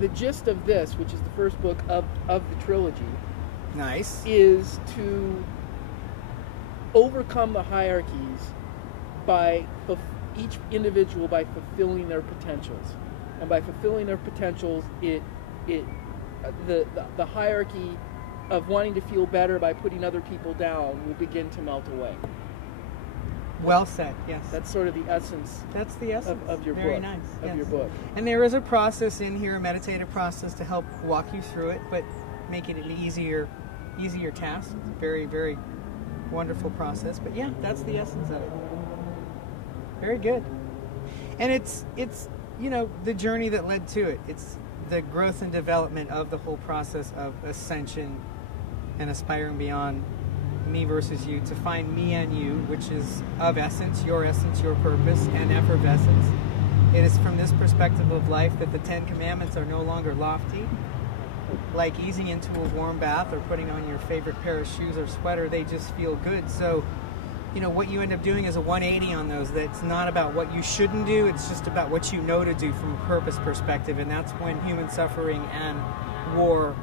the gist of this, which is the first book of the trilogy, Nice. is to overcome the hierarchies by each individual by fulfilling their potentials, and by fulfilling their potentials, the hierarchy of wanting to feel better by putting other people down will begin to melt away. Well said. Yes. That's sort of the essence. That's the essence of your Very book. nice. Of yes. your book. And there is a process in here, a meditative process to help walk you through it, but make it an easier task. Very, very wonderful process. But yeah, that's the essence of it. Very good. And it's the journey that led to it. It's the growth and development of the whole process of ascension and aspiring beyond me versus you, to find me and you, which is of essence, your purpose, and effervescence. It is from this perspective of life that the 10 Commandments are no longer lofty. Like easing into a warm bath or putting on your favorite pair of shoes or sweater, they just feel good. So, what you end up doing is a 180 on those. That's not about what you shouldn't do, it's just about what you know to do from a purpose perspective. And that's when human suffering and war,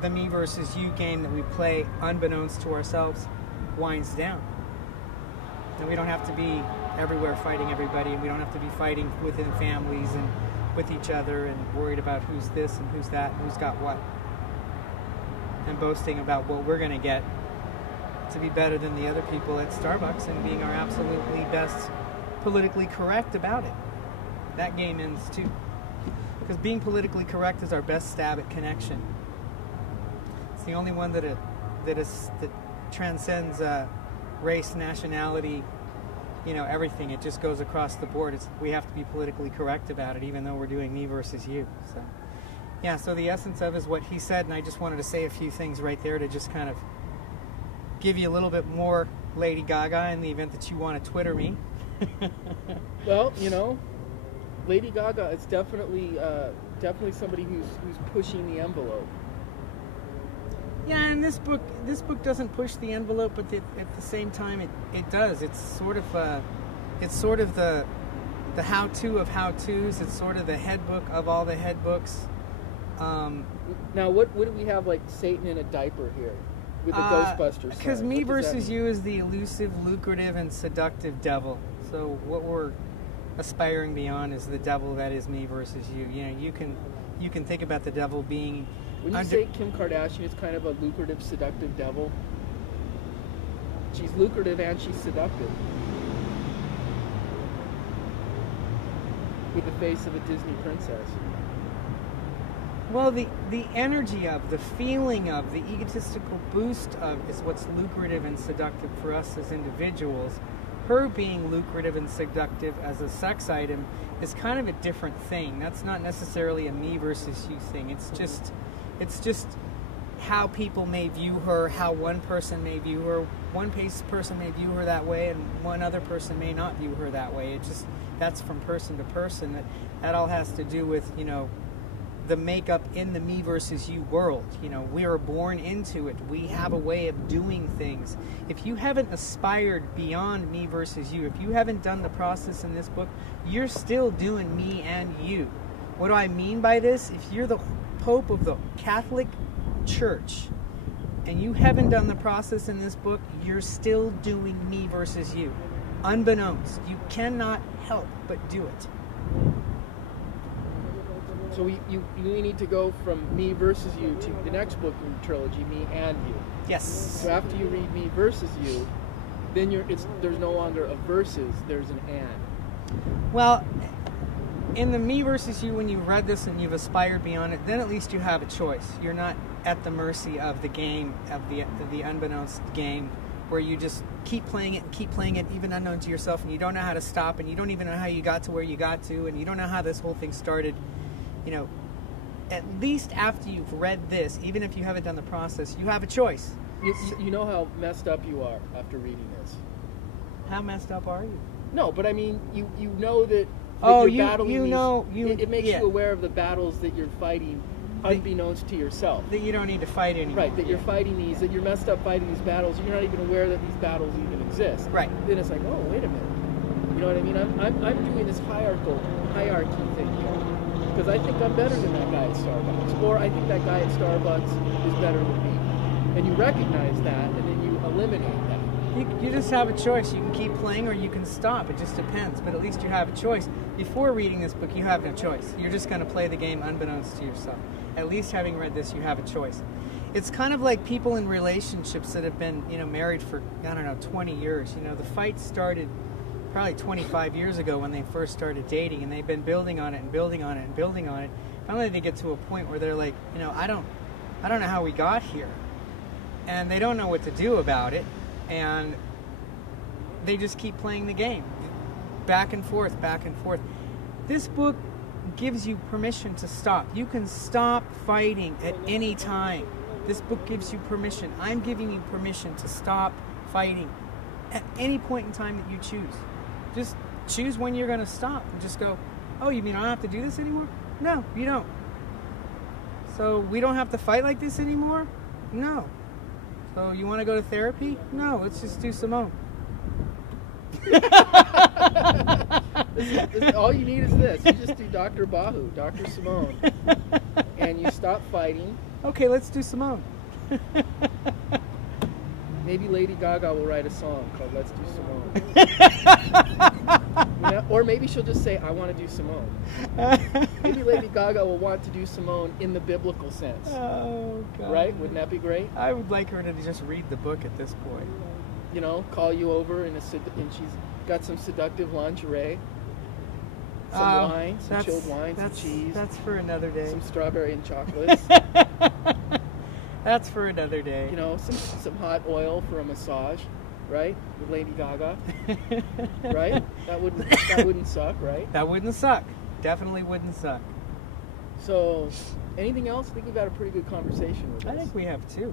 the me versus you game that we play unbeknownst to ourselves, winds down. And we don't have to be everywhere fighting everybody, and we don't have to be fighting within families and with each other and worried about who's this and who's that and who's got what, and boasting about what we're going to get to be better than the other people at Starbucks and being our absolutely best politically correct about it. That game ends too, because being politically correct is our best stab at connection. It's the only one that transcends race, nationality, everything. It just goes across the board. We have to be politically correct about it, even though we're doing me versus you. So, yeah. So the essence of it is what he said, and I just wanted to say a few things right there to just kind of give you a little bit more Lady Gaga in the event that you want to Twitter me. Well, Lady Gaga is definitely somebody who's pushing the envelope. Yeah, and this book doesn't push the envelope, but at the same time it does. It's sort of the how-to of how-tos. It's sort of the head book of all the head books. Now, what do we have, like Satan in a diaper here with the Ghostbusters? Because me versus you is the elusive, lucrative, and seductive devil. So what we're aspiring beyond is the devil that is me versus you. You can think about the devil being. When you say Kim Kardashian is kind of a lucrative, seductive devil, she's lucrative and she's seductive. With the face of a Disney princess. Well, the energy of, the feeling of, the egotistical boost of is what's lucrative and seductive for us as individuals. Her being lucrative and seductive as a sex item is kind of a different thing. That's not necessarily a me versus you thing. It's just how people may view her, how one person may view her. One person may view her that way, and one other person may not view her that way. That's from person to person. That all has to do with, the makeup in the me versus you world. We are born into it. We have a way of doing things. If you haven't aspired beyond me versus you, if you haven't done the process in this book, you're still doing me and you. What do I mean by this? If you're the Pope of the Catholic Church and you haven't done the process in this book, you're still doing me versus you. Unbeknownst. You cannot help but do it. So you need to go from me versus you to the next book in the trilogy, me and you. Yes. So after you read me versus you, then there's no longer a versus, there's an and. Well, in the me versus you, when you've read this and you've aspired beyond it, then at least you have a choice. You're not at the mercy of the game, of the unbeknownst game, where you just keep playing it, even unknown to yourself, and you don't know how to stop, and you don't even know how you got to where you got to, and you don't know how this whole thing started. At least after you've read this, even if you haven't done the process, you have a choice. You know how messed up you are after reading this. How messed up are you? No, but I mean, you know that. It makes you aware of the battles that you're fighting, unbeknownst to yourself. That you don't need to fight anymore. Right, that you're fighting these, that you're messed up fighting these battles, and you're not even aware that these battles even exist. Right. Then it's like, wait a minute. You know what I mean? I'm doing this hierarchy thing here. because I think I'm better than that guy at Starbucks, or I think that guy at Starbucks is better than me. And you recognize that, and then you eliminate that. You just have a choice. You can keep playing or you can stop. It just depends. But at least you have a choice. Before reading this book, you have no choice. You're just going to play the game unbeknownst to yourself. At least having read this, you have a choice. It's kind of like people in relationships that have been, married for, 20 years. The fight started probably 25 years ago when they first started dating, and they've been building on it and building on it and building on it. Finally, they get to a point where they're like, I don't know how we got here. And they don't know what to do about it. And they just keep playing the game. Back and forth, back and forth. This book gives you permission to stop. You can stop fighting at any time. This book gives you permission. I'm giving you permission to stop fighting at any point in time that you choose. Just choose when you're going to stop and just go, oh, you mean I don't have to do this anymore? No, you don't. So we don't have to fight like this anymore? No. So you want to go to therapy? No, let's just do Simone. All you need is this. You just do Dr. Bahou, Dr. Simone, and you stop fighting. Okay, let's do Simone. Maybe Lady Gaga will write a song called Let's Do Simone. Or maybe she'll just say, I want to do Simone. Maybe Lady Gaga will want to do Simone in the biblical sense. Oh, God. Right? Wouldn't that be great? I would like her to just read the book at this point. Call you over and she's got some seductive lingerie, some wine, some chilled wine, some cheese. That's for another day. Some strawberry and chocolates. That's for another day. Some hot oil for a massage, right? With Lady Gaga, right? That wouldn't suck, right? That wouldn't suck. Definitely wouldn't suck. So, anything else? I think we've had a pretty good conversation with this. I think we have too.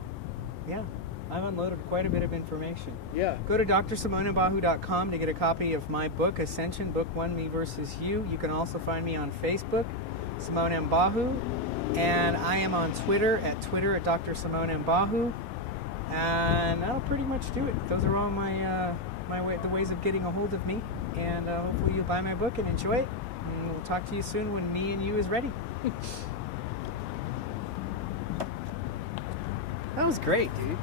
Yeah. I've unloaded quite a bit of information. Yeah. Go to drsimonembahou.com to get a copy of my book, Ascension, Book 1, Me versus You. You can also find me on Facebook, Simone M. Bahou. And I am on Twitter at Dr. Simone M. Bahou. And that'll pretty much do it. Those are all the ways of getting a hold of me. And hopefully you'll buy my book and enjoy it. And we'll talk to you soon when Me and You is ready. That was great, dude.